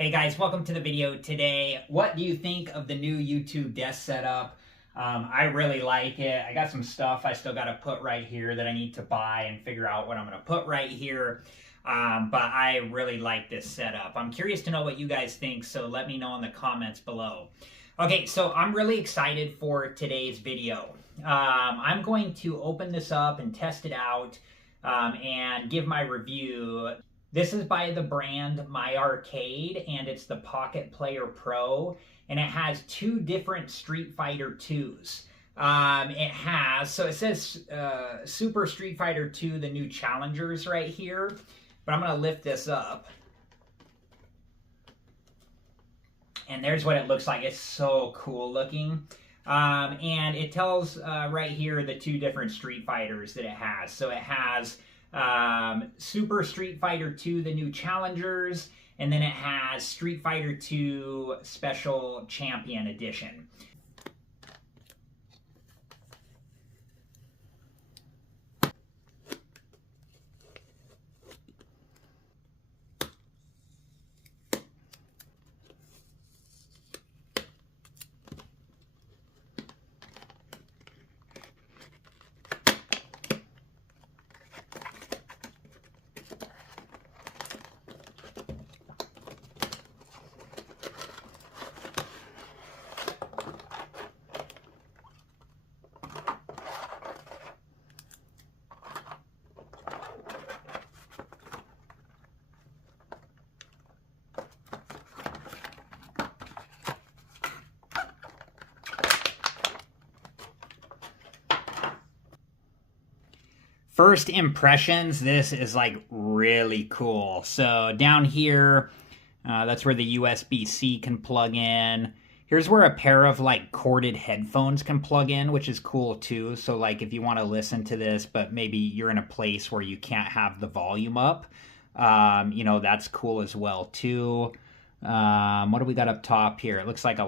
Hey guys, welcome to the video today. What do you think of the new YouTube desk setup? I really like it. I got some stuff I still got to put right here that I need to buy and figure out what I'm going to put right here. But I really like this setup. I'm curious to know what you guys think, so let me know in the comments below. Okay, so I'm really excited for today's video. I'm going to open this up and test it out and give my review. This is by the brand My Arcade, and it's the Pocket Player Pro, and it has two different Street Fighter 2s. So it says Super Street Fighter 2, the new challengers right here, but I'm going to lift this up. And there's what it looks like. It's so cool looking. And it tells right here the two different Street Fighters that it has. So it has Super Street Fighter 2, the new challengers, and then it has Street Fighter 2 Special Champion Edition. First impressions, this is like really cool. So down here, that's where the USB-C can plug in. Here's where a pair of like corded headphones can plug in, which is cool too. So like if you want to listen to this, but maybe you're in a place where you can't have the volume up, that's cool as well too. What do we got up top here? It looks like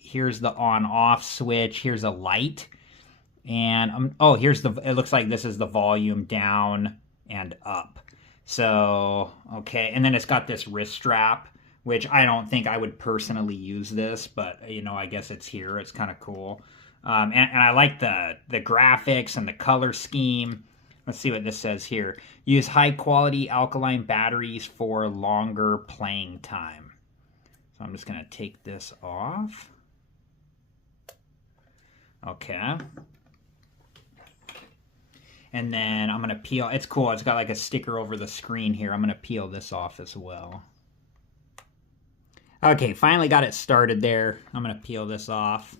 here's the on-off switch. Here's a light. And it looks like this is the volume down and up. So, okay. And then it's got this wrist strap, which I don't think I would personally use this, but I guess it's here. It's kind of cool. And I like the graphics and the color scheme. Let's see what this says here. Use high quality alkaline batteries for longer playing time. So I'm just going to take this off. Okay. And then I'm going to peel. It's cool. It's got like a sticker over the screen here. I'm going to peel this off as well. Okay, finally got it started there. I'm going to peel this off.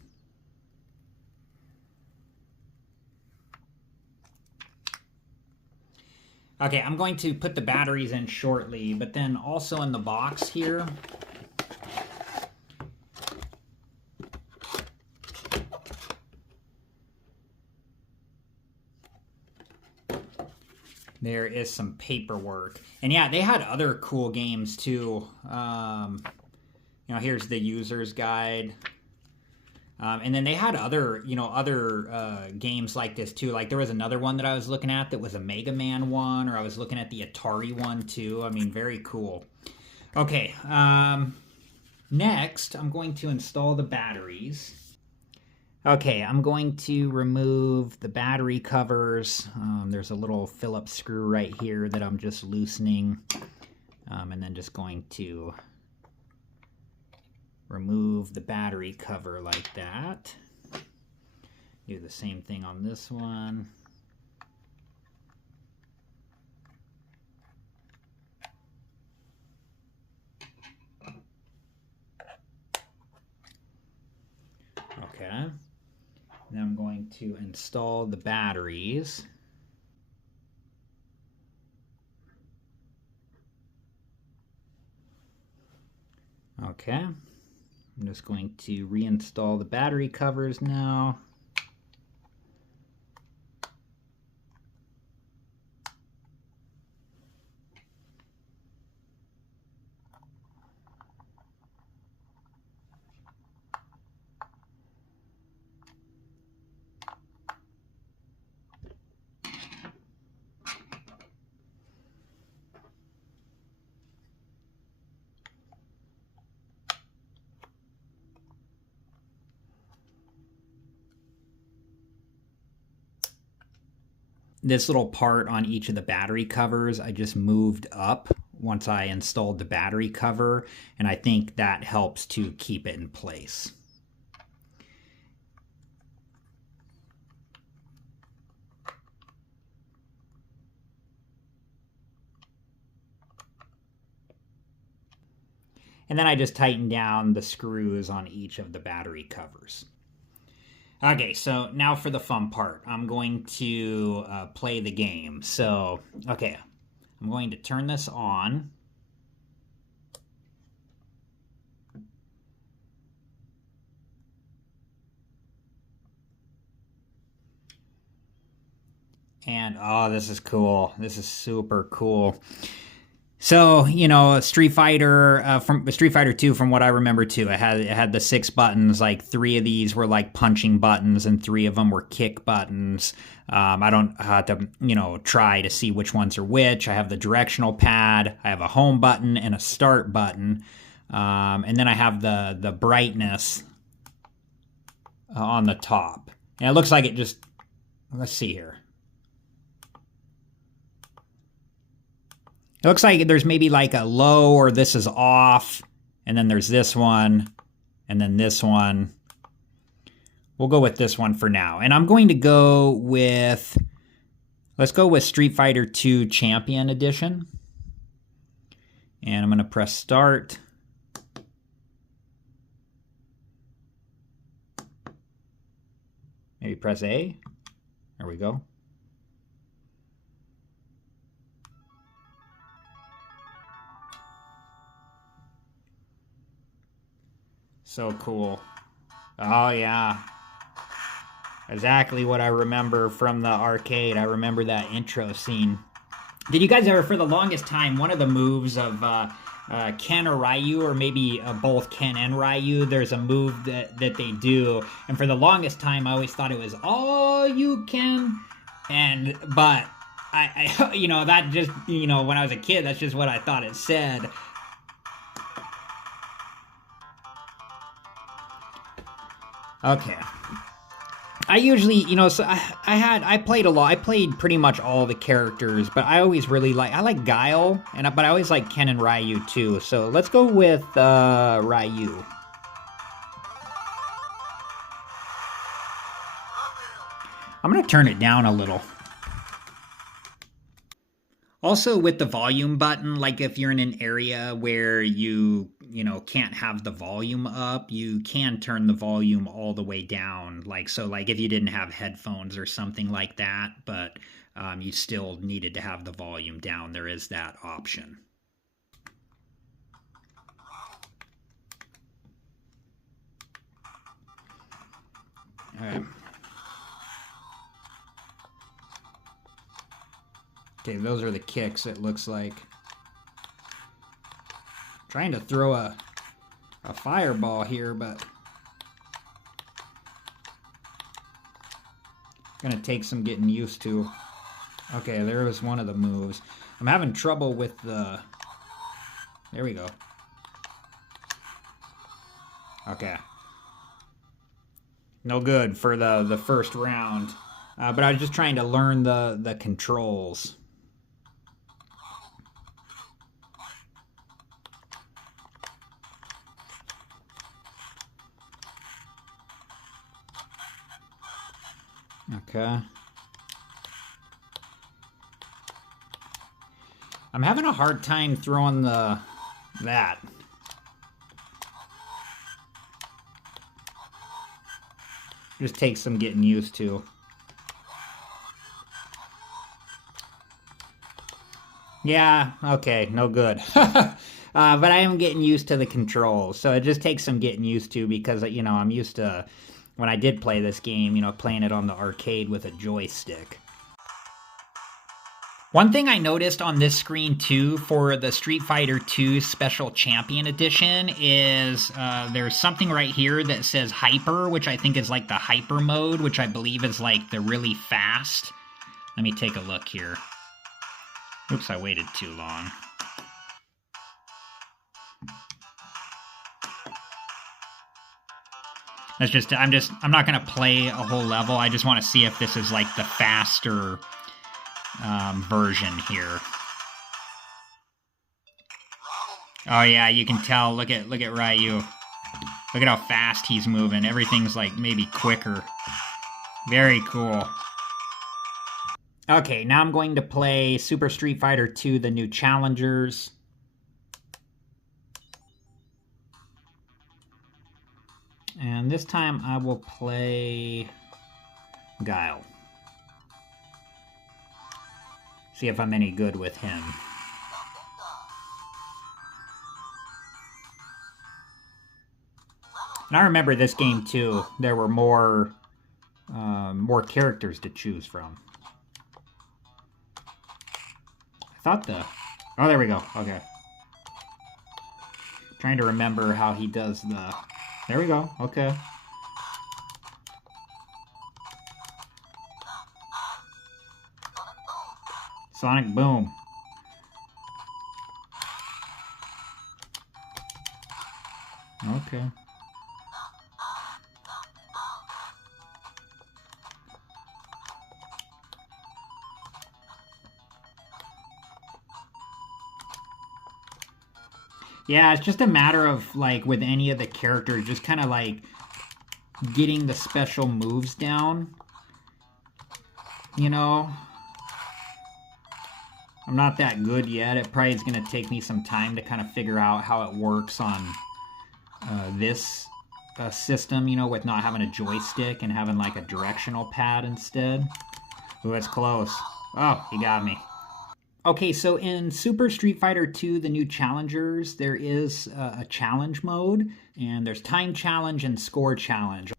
Okay, I'm going to put the batteries in shortly, but then also in the box here, there is some paperwork. And yeah, they had other cool games too. Here's the user's guide. And then they had other games like this too. Like there was another one that I was looking at that was a Mega Man one, or I was looking at the Atari one too. I mean, very cool. Okay, next I'm going to install the batteries. Okay, I'm going to remove the battery covers. There's a little Phillips screw right here that I'm just loosening. And then just going to remove the battery cover like that. Do the same thing on this one. Okay. Now I'm going to install the batteries. Okay. I'm just going to reinstall the battery covers now. this little part on each of the battery covers, I just moved up once I installed the battery cover, and I think that helps to keep it in place. And then I just tighten down the screws on each of the battery covers. Okay, so now for the fun part. I'm going to play the game. So, okay, I'm going to turn this on. And, oh, this is cool. This is super cool. So, you know, Street Fighter from Street Fighter 2, from what I remember too, it had the 6 buttons. Like 3 of these were like punching buttons, and 3 of them were kick buttons. I don't have to, you know, try to see which ones are which. I have the directional pad. I have a home button and a start button, and then I have the brightness on the top. And it looks like it just. Let's see here. It looks like there's maybe like a low, or this is off, and then there's this one, and then this one. We'll go with this one for now. And I'm going to go with, let's go with Street Fighter 2 Champion Edition. And I'm going to press start. Maybe press A. There we go. So cool. Oh, yeah. Exactly what I remember from the arcade. I remember that intro scene. Did you guys ever, for the longest time, one of the moves of Ken or Ryu, or maybe both Ken and Ryu, there's a move that they do, and for the longest time I always thought it was, "Oh, you can," but I you know, that just, you know, when I was a kid, that's just what I thought it said. Okay. I usually, you know, so I played a lot. I played pretty much all the characters, but I always really I like Guile, but I always like Ken and Ryu too. So let's go with Ryu. I'm going to turn it down a little. Also, with the volume button, like if you're in an area where you know, can't have the volume up, you can turn the volume all the way down. Like, so like if you didn't have headphones or something like that, but you still needed to have the volume down, there is that option. Okay, those are the kicks, it looks like. Trying to throw a fireball here, but gonna take some getting used to. Okay, there was one of the moves. I'm having trouble with the. There we go. Okay. No good for the first round, but I was just trying to learn the controls. Okay. I'm having a hard time throwing that. Just takes some getting used to. Yeah, okay, no good. But I am getting used to the controls, so it just takes some getting used to, because, you know, I'm used to, when I did play this game, you know, playing it on the arcade with a joystick. One thing I noticed on this screen too for the Street Fighter 2 Special Champion Edition is there's something right here that says Hyper, which I think is like the Hyper mode, which I believe is like the really fast. Let me take a look here. Oops, I waited too long. That's just, I'm not gonna play a whole level. I just want to see if this is like the faster version here. Oh yeah, you can tell. Look at Ryu. Look at how fast he's moving. Everything's like maybe quicker. Very cool. Okay, now I'm going to play Super Street Fighter 2, the new Challengers. And this time I will play Guile. See if I'm any good with him. And I remember this game too. There were more characters to choose from. I thought oh, there we go. Okay. Trying to remember how he does the... There we go. Okay. Sonic Boom. Okay. Yeah, it's just a matter of, like, with any of the characters, just kind of, like, getting the special moves down. You know? I'm not that good yet. It probably is going to take me some time to kind of figure out how it works on this system, you know, with not having a joystick and having, like, a directional pad instead. Ooh, that's close. Oh, he got me. Okay, so in Super Street Fighter 2, the new Challengers, there is a challenge mode, and there's time challenge and score challenge.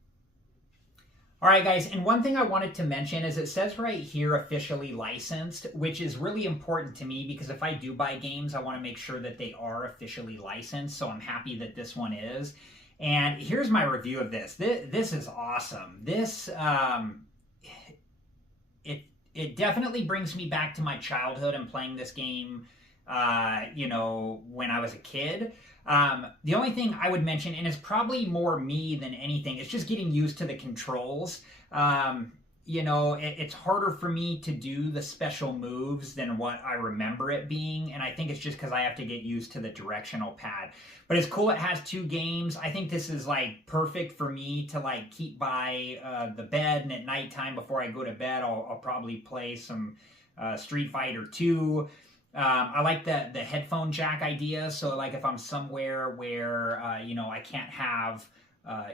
All right, guys, and one thing I wanted to mention is it says right here officially licensed, which is really important to me because if I do buy games, I want to make sure that they are officially licensed, so I'm happy that this one is. And here's my review of this. This is awesome. This, It definitely brings me back to my childhood and playing this game, you know, when I was a kid. The only thing I would mention, and it's probably more me than anything, it's just getting used to the controls. You know, it's harder for me to do the special moves than what I remember it being, and I think it's just because I have to get used to the directional pad. But it's cool it has 2 games. I think this is, like, perfect for me to, like, keep by the bed, and at nighttime before I go to bed, I'll probably play some Street Fighter 2. I like the headphone jack idea, so, like, if I'm somewhere where, you know, I can't have...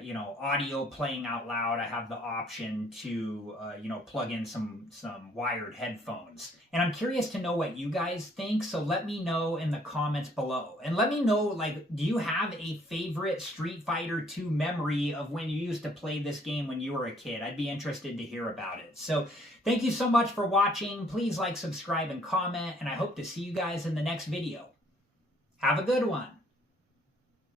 you know, audio playing out loud, I have the option to, you know, plug in some wired headphones. And I'm curious to know what you guys think, so let me know in the comments below. And let me know, like, do you have a favorite Street Fighter 2 memory of when you used to play this game when you were a kid? I'd be interested to hear about it. So thank you so much for watching. Please like, subscribe, and comment, and I hope to see you guys in the next video. Have a good one.